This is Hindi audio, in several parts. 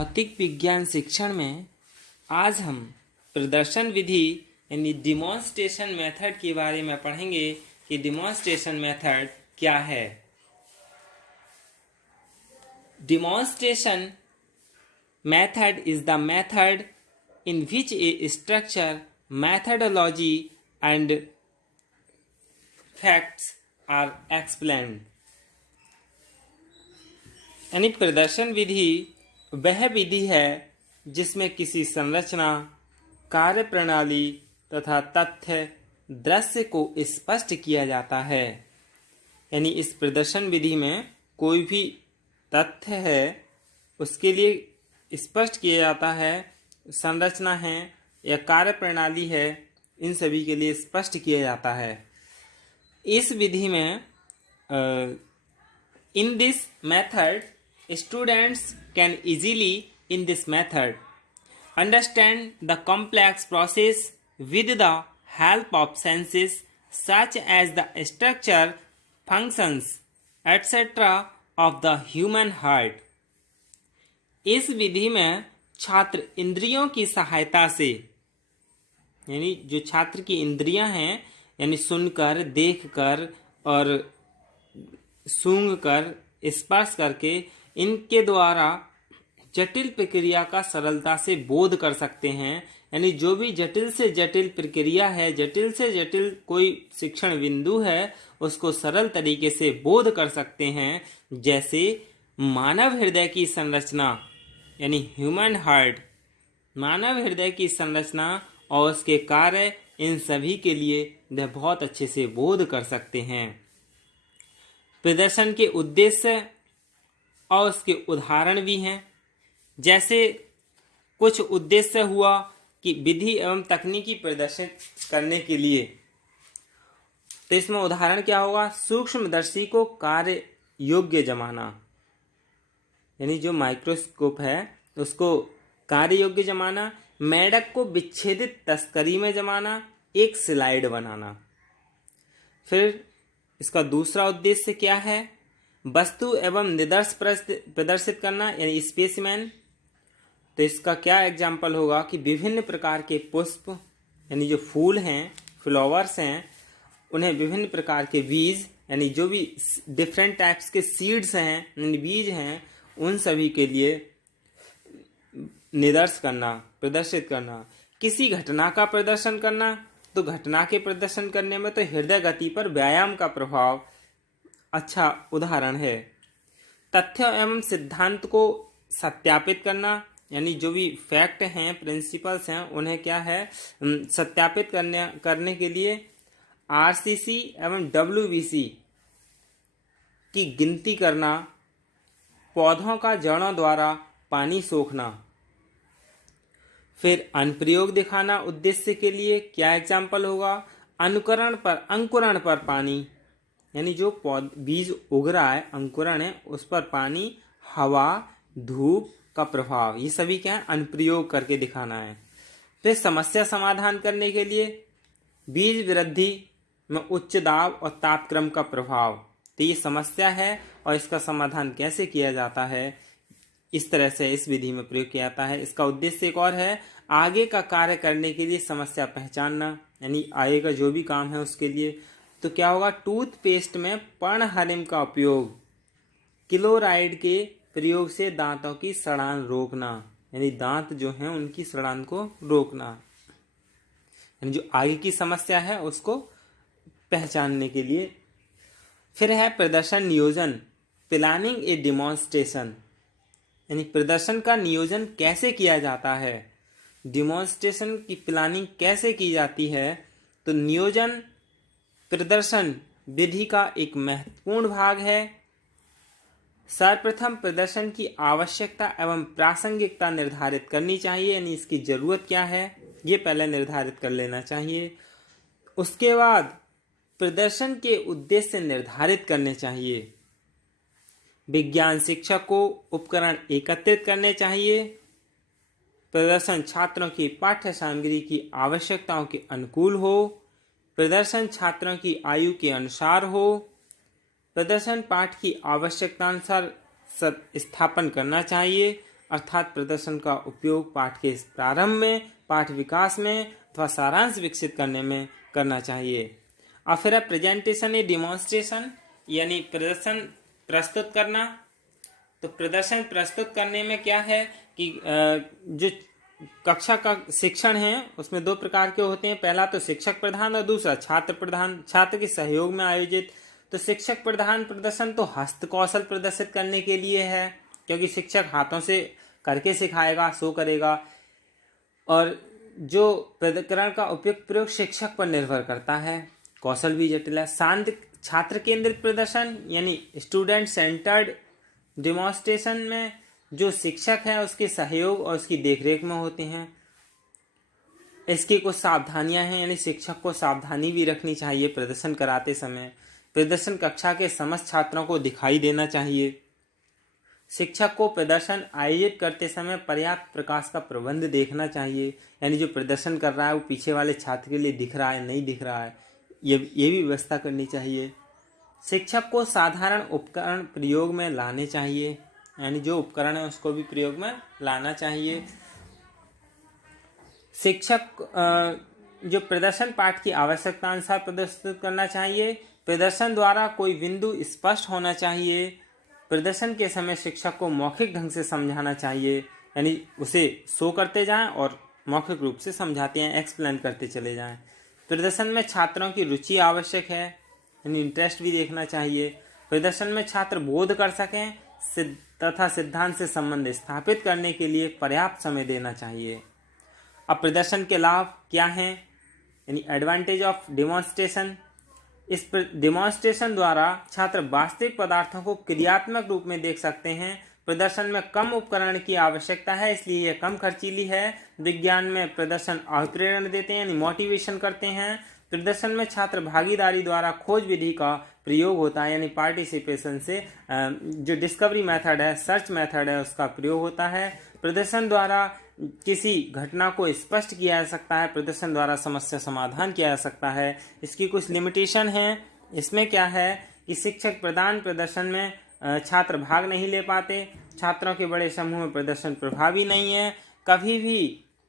भौतिक विज्ञान शिक्षण में आज हम प्रदर्शन विधि यानी डिमॉन्स्ट्रेशन मेथड के बारे में पढ़ेंगे कि डिमॉन्स्ट्रेशन मेथड क्या है। Demonstration method is the method in which a structure, methodology and facts are explained। यानी प्रदर्शन विधि वह विधि है जिसमें किसी संरचना, कार्य प्रणाली तथा तथ्य दृश्य को स्पष्ट किया जाता है। यानी इस प्रदर्शन विधि में कोई भी तथ्य है उसके लिए स्पष्ट किया जाता है, संरचना है या कार्य प्रणाली है, इन सभी के लिए स्पष्ट किया जाता है। इस विधि में in this method students can easily in this method understand the complex process with the help of senses such as the structure, functions etcetera of the human heart. इस विधि में छात्र इंद्रियों की सहायता से, यानी जो छात्र की इंद्रियां हैं, यानी सुनकर, देखकर और सूंघकर, स्पर्श करके, इनके द्वारा जटिल प्रक्रिया का सरलता से बोध कर सकते हैं। यानी जो भी जटिल से जटिल प्रक्रिया है, जटिल से जटिल कोई शिक्षण बिंदु है, उसको सरल तरीके से बोध कर सकते हैं। जैसे मानव हृदय की संरचना यानी ह्यूमन हार्ट, मानव हृदय की संरचना और उसके कार्य, इन सभी के लिए वह बहुत अच्छे से बोध कर सकते हैं। प्रदर्शन के उद्देश्य और उसके उदाहरण भी हैं। जैसे कुछ उद्देश्य हुआ कि विधि एवं तकनीकी प्रदर्शित करने के लिए, तो इसमें उदाहरण क्या होगा? सूक्ष्मदर्शी को कार्य योग्य जमाना, यानी जो माइक्रोस्कोप है उसको कार्य योग्य जमाना, मेढक को विच्छेदित तस्करी में जमाना, एक स्लाइड बनाना। फिर इसका दूसरा उद्देश्य क्या है? वस्तु एवं निदर्श प्रदर्शित करना, यानी स्पेसिमेन। तो इसका क्या एग्जाम्पल होगा कि विभिन्न प्रकार के पुष्प, यानी जो फूल हैं, फ्लावर्स हैं, उन्हें विभिन्न प्रकार के बीज, यानी जो भी डिफरेंट टाइप्स के सीड्स हैं, यानी बीज हैं, उन सभी के लिए निदर्श करना, प्रदर्शित करना। किसी घटना का प्रदर्शन करना, तो घटना के प्रदर्शन करने में तो हृदय गति पर व्यायाम का प्रभाव अच्छा उदाहरण है। तथ्य एवं सिद्धांत को सत्यापित करना, यानी जो भी फैक्ट हैं, प्रिंसिपल्स हैं, उन्हें क्या है सत्यापित करने के लिए आरसीसी एवं डब्ल्यूबीसी की गिनती करना। पौधों का जड़ों द्वारा पानी सोखना। फिर अनुप्रयोग दिखाना उद्देश्य के लिए क्या एग्जाम्पल होगा? अंकुरण पर पानी, यानी जो बीज उग रहा है, अंकुरण है, उस पर पानी, हवा, धूप का प्रभाव, ये सभी क्या है? अनुप्रयोग करके दिखाना है। फिर समस्या समाधान करने के लिए बीज वृद्धि में उच्च दाब और तापक्रम का प्रभाव, तो ये समस्या है और इसका समाधान कैसे किया जाता है, इस तरह से इस विधि में प्रयोग किया जाता है। इसका उद्देश्य एक और है, आगे का कार्य करने के लिए समस्या पहचानना, यानी आगे का जो भी काम है उसके लिए। तो क्या होगा? टूथपेस्ट में पर्णहरिम का उपयोग, क्लोराइड के प्रयोग से दांतों की सड़ान रोकना, यानी दांत जो हैं उनकी सड़ान को रोकना, यानी जो आगे की समस्या है उसको पहचानने के लिए। फिर है प्रदर्शन नियोजन, प्लानिंग ए डिमॉन्स्ट्रेशन, यानी प्रदर्शन का नियोजन कैसे किया जाता है, डिमॉन्स्ट्रेशन की प्लानिंग कैसे की जाती है। तो नियोजन प्रदर्शन विधि का एक महत्वपूर्ण भाग है। सर्वप्रथम प्रदर्शन की आवश्यकता एवं प्रासंगिकता निर्धारित करनी चाहिए, यानी इसकी जरूरत क्या है ये पहले निर्धारित कर लेना चाहिए। उसके बाद प्रदर्शन के उद्देश्य निर्धारित करने चाहिए। विज्ञान शिक्षक को उपकरण एकत्रित करने चाहिए। प्रदर्शन छात्रों की पाठ्य सामग्री की आवश्यकताओं के अनुकूल हो। प्रदर्शन छात्रों की आयु के अनुसार हो। प्रदर्शन पाठ की आवश्यकतानुसार स्थापन करना चाहिए अर्थात प्रदर्शन का उपयोग पाठ के प्रारंभ में, पाठ विकास में अथवा सारांश विकसित करने में करना चाहिए। और फिर है प्रेजेंटेशन या डिमॉन्स्ट्रेशन, यानी प्रदर्शन प्रस्तुत करना। तो प्रदर्शन प्रस्तुत करने में क्या है कि जो कक्षा का शिक्षण है उसमें दो प्रकार के होते हैं, पहला तो शिक्षक प्रधान और दूसरा छात्र प्रधान, छात्र के सहयोग में आयोजित। तो शिक्षक प्रधान प्रदर्शन तो हस्त कौशल प्रदर्शित करने के लिए है, क्योंकि शिक्षक हाथों से करके सिखाएगा, शो करेगा, और जो पृथक्करण का उपयुक्त प्रयोग शिक्षक पर निर्भर करता है, कौशल भी जटिल है। शांत छात्र केंद्रित प्रदर्शन यानी स्टूडेंट सेंटर्ड डेमोन्स्ट्रेशन में जो शिक्षक है उसके सहयोग और उसकी देखरेख में होते हैं। इसकी कुछ सावधानियां हैं, यानी शिक्षक को सावधानी भी रखनी चाहिए प्रदर्शन कराते समय। प्रदर्शन कक्षा के समस्त छात्रों को दिखाई देना चाहिए। शिक्षक को प्रदर्शन आयोजित करते समय पर्याप्त प्रकाश का प्रबंध देखना चाहिए, यानी जो प्रदर्शन कर रहा है वो पीछे वाले छात्र के लिए दिख रहा है नहीं दिख रहा है, ये भी व्यवस्था करनी चाहिए। शिक्षक को साधारण उपकरण प्रयोग में लाने चाहिए, यानी जो उपकरण है उसको भी प्रयोग में लाना चाहिए। शिक्षक जो प्रदर्शन पाठ की आवश्यकता अनुसार प्रदर्शित करना चाहिए। प्रदर्शन द्वारा कोई बिंदु स्पष्ट होना चाहिए। प्रदर्शन के समय शिक्षक को मौखिक ढंग से समझाना चाहिए, यानी उसे शो करते जाएं और मौखिक रूप से समझाते हैं, एक्सप्लेन करते चले जाएं। प्रदर्शन में छात्रों की रुचि आवश्यक है, यानी इंटरेस्ट भी देखना चाहिए। प्रदर्शन में छात्र बोध कर सकें तथा सिद्धांत से संबंध स्थापित करने के लिए पर्याप्त समय देना चाहिए। अब प्रदर्शन के लाभ क्या हैं, यानी एडवांटेज ऑफ डिमॉन्स्ट्रेशन। इस डिमॉन्स्ट्रेशन द्वारा छात्र वास्तविक पदार्थों को क्रियात्मक रूप में देख सकते हैं। प्रदर्शन में कम उपकरण की आवश्यकता है, इसलिए यह कम खर्चीली है। विज्ञान में प्रदर्शन अभिप्रेरण देते हैं, यानी मोटिवेशन करते हैं। प्रदर्शन में छात्र भागीदारी द्वारा खोज विधि का प्रयोग होता है, यानी पार्टिसिपेशन से जो डिस्कवरी मेथड है, सर्च मेथड है, उसका प्रयोग होता है। प्रदर्शन द्वारा किसी घटना को स्पष्ट किया जा सकता है। प्रदर्शन द्वारा समस्या समाधान किया जा सकता है। इसकी कुछ लिमिटेशन है। इसमें क्या है कि शिक्षक प्रदान प्रदर्शन में छात्र भाग नहीं ले पाते। छात्रों के बड़े समूह में प्रदर्शन प्रभावी नहीं है। कभी भी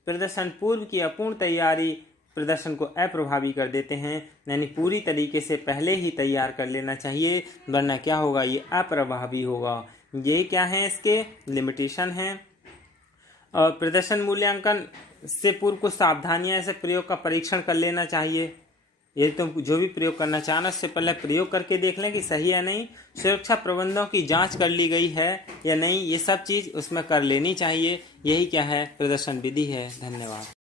प्रदर्शन पूर्व की अपूर्ण तैयारी प्रदर्शन को अप्रभावी कर देते हैं, यानी पूरी तरीके से पहले ही तैयार कर लेना चाहिए, वरना क्या होगा, ये अप्रभावी होगा। ये क्या है, इसके लिमिटेशन हैं। और प्रदर्शन मूल्यांकन से पूर्व कुछ सावधानियां, ऐसे प्रयोग का परीक्षण कर लेना चाहिए। ये तुम जो भी प्रयोग करना चाहना उससे पहले प्रयोग करके देख लें कि सही है नहीं। सुरक्षा प्रबंधों की जांच कर ली गई है या नहीं, ये सब चीज़ उसमें कर लेनी चाहिए। यही क्या है, प्रदर्शन विधि है। धन्यवाद।